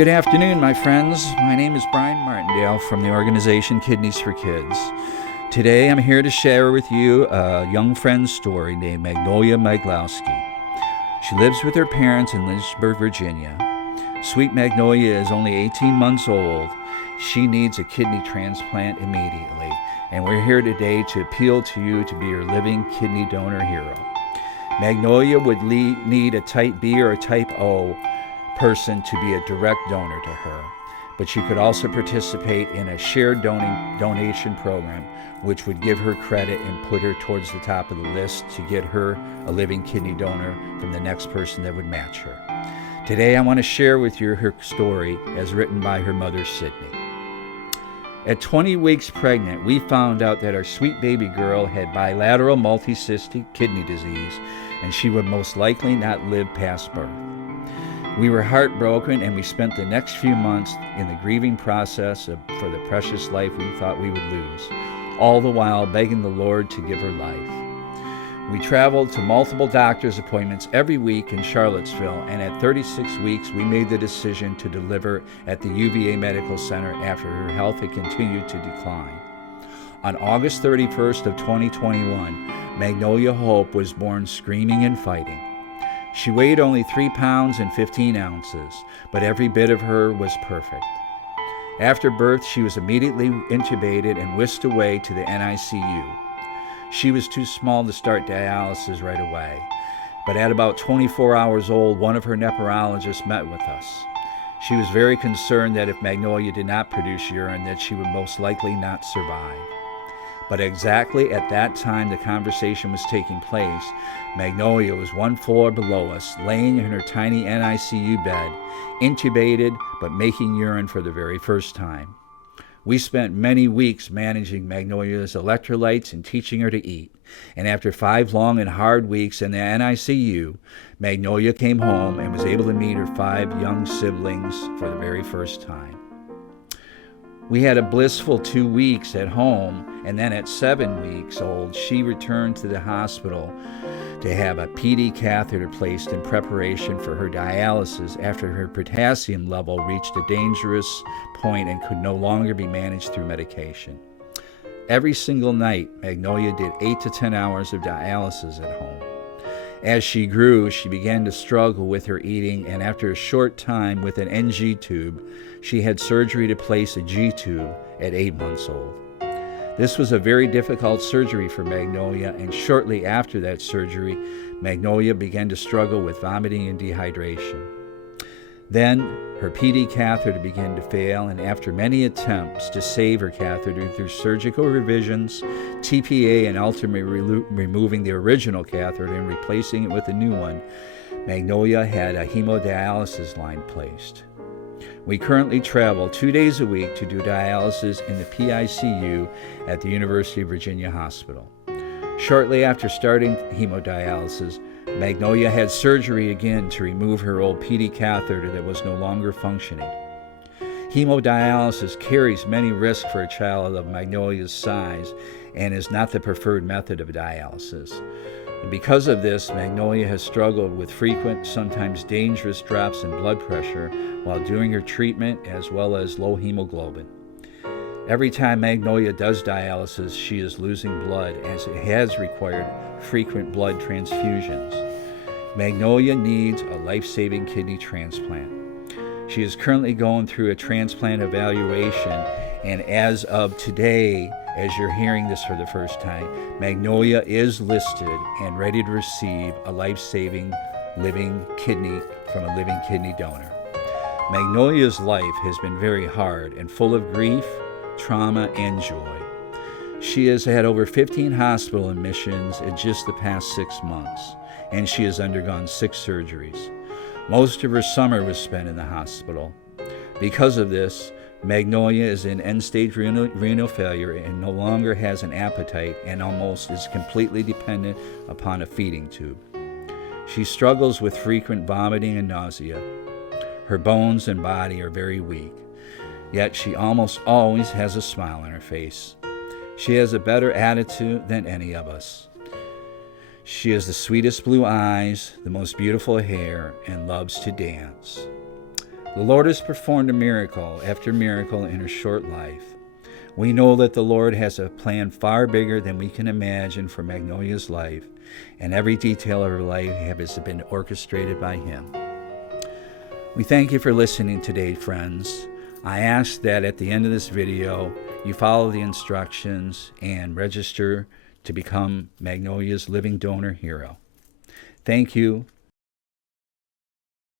Good afternoon, my friends. My name is Brian Martindale from the organization Kidneys for Kids. Today I'm here to share with you a young friend's story named Magnolia Miglowski. She lives with her parents in Lynchburg, Virginia. Sweet Magnolia is only 18 months old. She needs a kidney transplant immediately, and we're here today to appeal to you to be your living kidney donor hero. Magnolia would need a type B or a type O person to be a direct donor to her, but she could also participate in a shared donation program, which would give her credit and put her towards the top of the list to get her a living kidney donor from the next person that would match her. Today I want to share with you her story as written by her mother, Sydney. At 20 weeks pregnant, we found out that our sweet baby girl had bilateral multicystic kidney disease, and she would most likely not live past birth. We were heartbroken, and we spent the next few months in the grieving process for the precious life we thought we would lose, all the while begging the Lord to give her life. We traveled to multiple doctor's appointments every week in Charlottesville, and at 36 weeks, we made the decision to deliver at the UVA Medical Center after her health had continued to decline. On August 31st of 2021, Magnolia Hope was born screaming and fighting. She weighed only 3 pounds and 15 ounces, but every bit of her was perfect. After birth, she was immediately intubated and whisked away to the NICU. She was too small to start dialysis right away, but at about 24 hours old, one of her nephrologists met with us. She was very concerned that if Magnolia did not produce urine, that she would most likely not survive. But exactly at that time the conversation was taking place, Magnolia was one floor below us, laying in her tiny NICU bed, intubated but making urine for the very first time. We spent many weeks managing Magnolia's electrolytes and teaching her to eat. And after 5 long and hard weeks in the NICU, Magnolia came home and was able to meet her 5 young siblings for the very first time. We had a blissful 2 weeks at home, and then at 7 weeks old, she returned to the hospital to have a PD catheter placed in preparation for her dialysis after her potassium level reached a dangerous point and could no longer be managed through medication. Every single night, Magnolia did 8 to 10 hours of dialysis at home. As she grew, she began to struggle with her eating, and after a short time with an NG tube, she had surgery to place a G tube at 8 months old. This was a very difficult surgery for Magnolia, and shortly after that surgery, Magnolia began to struggle with vomiting and dehydration. Then her PD catheter began to fail, and after many attempts to save her catheter through surgical revisions, TPA, and ultimately removing the original catheter and replacing it with a new one, Magnolia had a hemodialysis line placed. We currently travel 2 days a week to do dialysis in the PICU at the University of Virginia Hospital. Shortly after starting hemodialysis, Magnolia had surgery again to remove her old PD catheter that was no longer functioning. Hemodialysis carries many risks for a child of Magnolia's size and is not the preferred method of dialysis. And because of this, Magnolia has struggled with frequent, sometimes dangerous drops in blood pressure while doing her treatment, as well as low hemoglobin. Every time Magnolia does dialysis, she is losing blood, as it has required frequent blood transfusions. Magnolia needs a life-saving kidney transplant. She is currently going through a transplant evaluation, and as of today, as you're hearing this for the first time, Magnolia is listed and ready to receive a life-saving living kidney from a living kidney donor. Magnolia's life has been very hard and full of grief, trauma, and joy. She has had over 15 hospital admissions in just the past 6 months, and she has undergone 6 surgeries. Most of her summer was spent in the hospital. Because of this, Magnolia is in end-stage renal failure and no longer has an appetite and almost is completely dependent upon a feeding tube. She struggles with frequent vomiting and nausea. Her bones and body are very weak, yet she almost always has a smile on her face. She has a better attitude than any of us. She has the sweetest blue eyes, the most beautiful hair, and loves to dance. The Lord has performed a miracle after miracle in her short life. We know that the Lord has a plan far bigger than we can imagine for Magnolia's life, and every detail of her life has been orchestrated by Him. We thank you for listening today, friends. I ask that at the end of this video, you follow the instructions and register to become Magnolia's Living Donor Hero. Thank you,